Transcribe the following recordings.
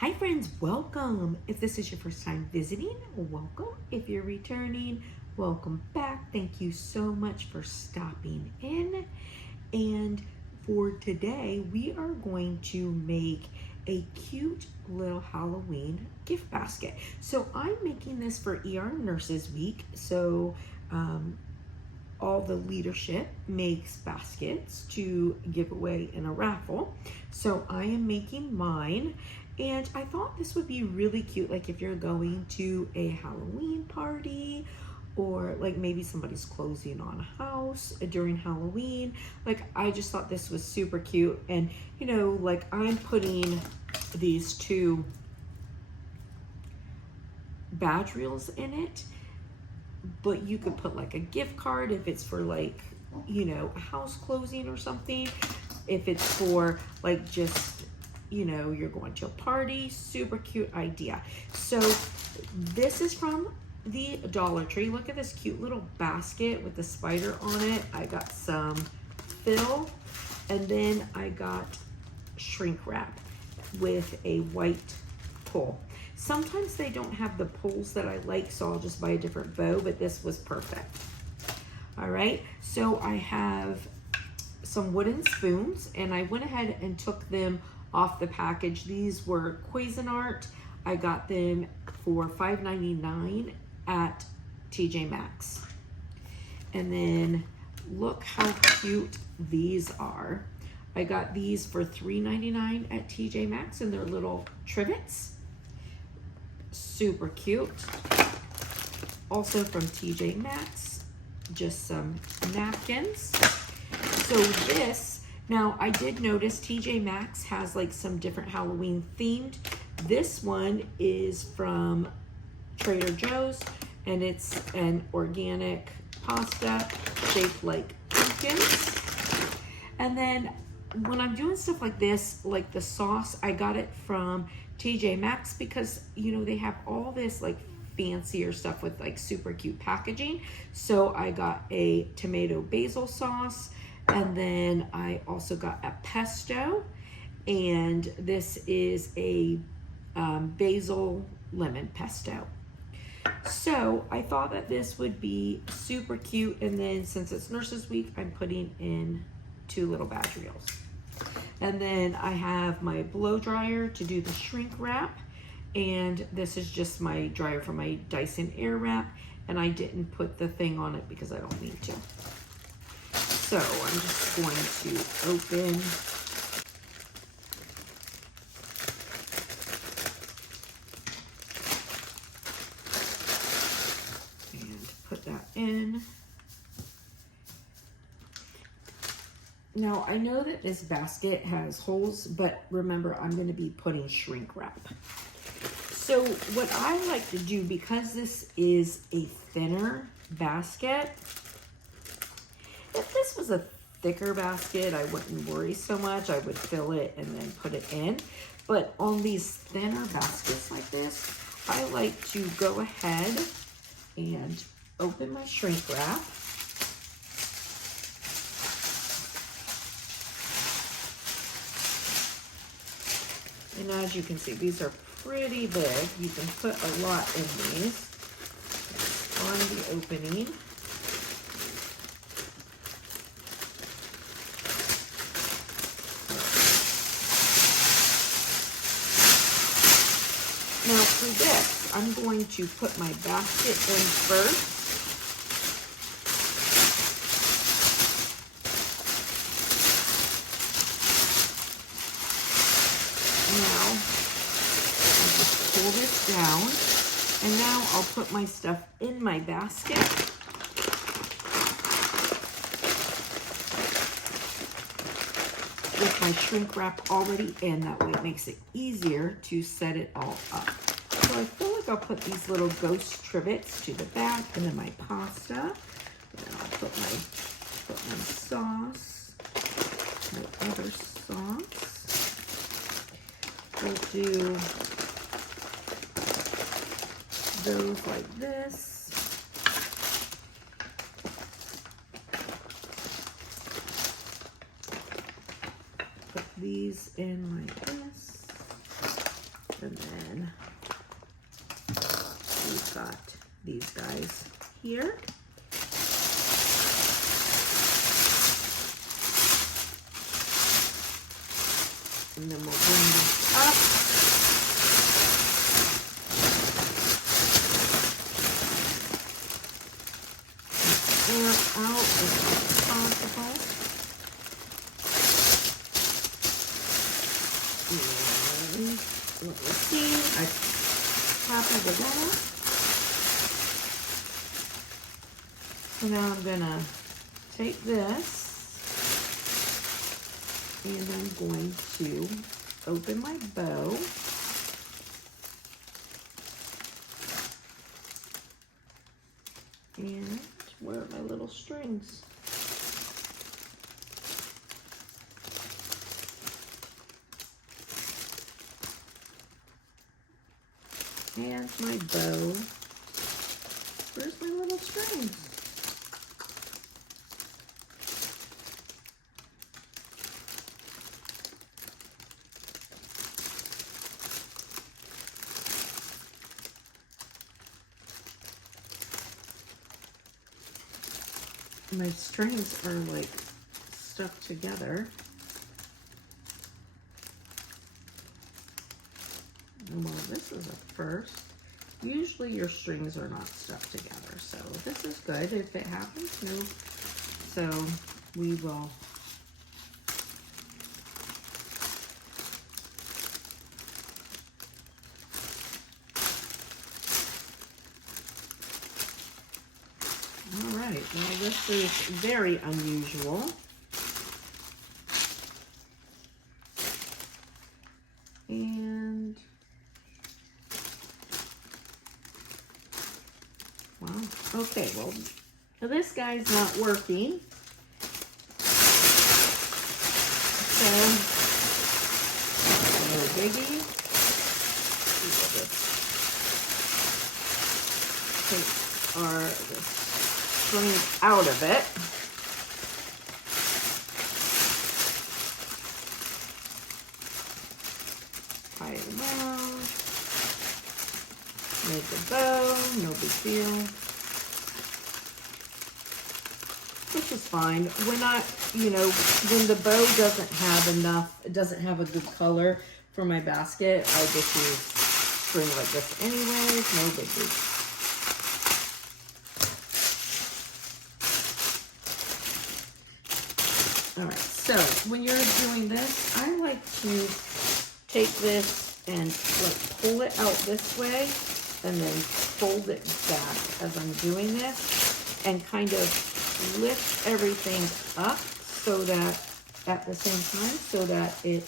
Hi friends, welcome. If this is your first time visiting, welcome. If you're returning, welcome back. Thank you so much for stopping in. And for today, we are going to make a cute little Halloween gift basket. So I'm making this for ER Nurses Week. So all the leadership makes baskets to give away in a raffle. So I am making mine, and I thought this would be really cute, like if you're going to a Halloween party, or like maybe somebody's closing on a house during Halloween. Like I just thought this was super cute. And you know, like I'm putting these two badge reels in it, but you could put like a gift card if it's for like, you know, a house closing or something. If it's for like just, you know, you're going to a party, super cute idea. So this is from the Dollar Tree. Look at this cute little basket with the spider on it. I got some fill, and then I got shrink wrap with a white pull. Sometimes they don't have the pulls that I like, so I'll just buy a different bow, but this was perfect. All right, so I have some wooden spoons, and I went ahead and took them off the package. These were Cuisinart. I got them for $5.99 at TJ Maxx. And then look how cute these are. I got these for $3.99 at TJ Maxx, and they're little trivets. Super cute. Also from TJ Maxx, just some napkins. So this, now I did notice TJ Maxx has like some different Halloween themed. This one is from Trader Joe's, and it's an organic pasta shaped like pumpkins. And then when I'm doing stuff like this, like the sauce, I got it from TJ Maxx because, you know, they have all this like fancier stuff with like super cute packaging. So I got a tomato basil sauce, and then I also got a pesto, and this is a basil lemon pesto. So I thought that this would be super cute, and then since it's Nurses Week, I'm putting in 2 little badge reels. And then I have my blow dryer to do the shrink wrap, and this is just my dryer for my Dyson Airwrap, and I didn't put the thing on it because I don't need to. So I'm just going to open and put that in. Now, I know that this basket has holes, but remember, I'm going to be putting shrink wrap. So what I like to do, because this is a thinner basket, if this was a thicker basket, I wouldn't worry so much. I would fill it and then put it in. But on these thinner baskets like this, I like to go ahead and open my shrink wrap. And as you can see, these are pretty big. You can put a lot in these. On the opening. Now for this, I'm going to put my basket in first. Now, I'll just pull this down, and now I'll put my stuff in my basket. With my shrink wrap already in, that way it makes it easier to set it all up. So I feel like I'll put these little ghost trivets to the back, and then my pasta. And then I'll put my sauce, my other sauce. We'll do those like this. Put these in like this. And then we've got these guys here. And then we'll bring this up. Air out as much as possible. And let me see. I copied the that. So now I'm gonna take this and I'm going to open my bow. And where are my little strings? And my bow. Where's my little strings? My strings are like stuck together. Well, this is a first. Usually your strings are not stuck together, so this is good if it happens. No, so we will all right. Well, this is very unusual. And wow. Okay, well, this guy's not working. So, no biggie. We will just take the string out of it. Tie it around. Make a bow, no big deal. Which is fine. When when the bow doesn't have enough, it doesn't have a good color for my basket, I just use string like this anyways, no biggie. All right, so when you're doing this, I like to take this and like pull it out this way and then fold it back as I'm doing this and kind of lift everything up so that at the same time so that it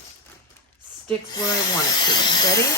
sticks where I want it to. Ready?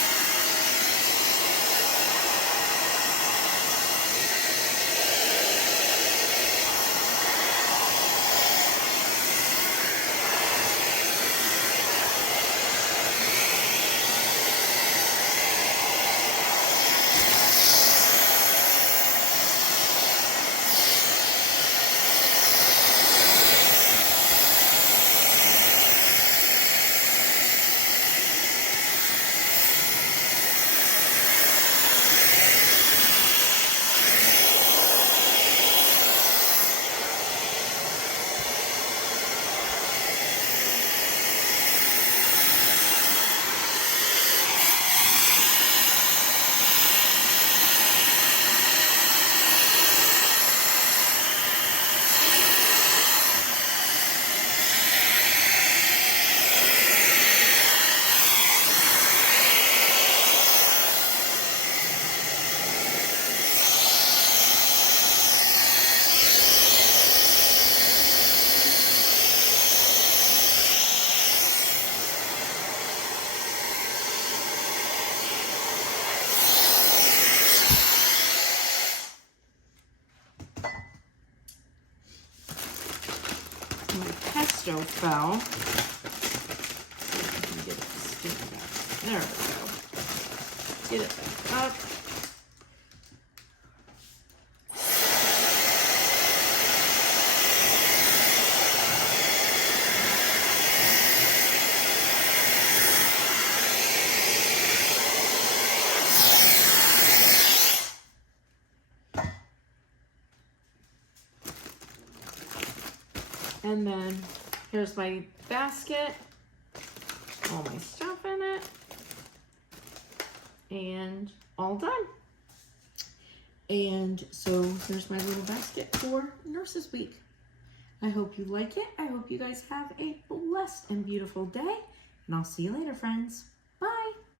Pesto fell. See if I can get it to stick back. There we go. Get it back up. And then here's my basket, all my stuff in it, and all done. And so here's my little basket for Nurses Week. I hope you like it. I hope you guys have a blessed and beautiful day. And I'll see you later, friends. Bye.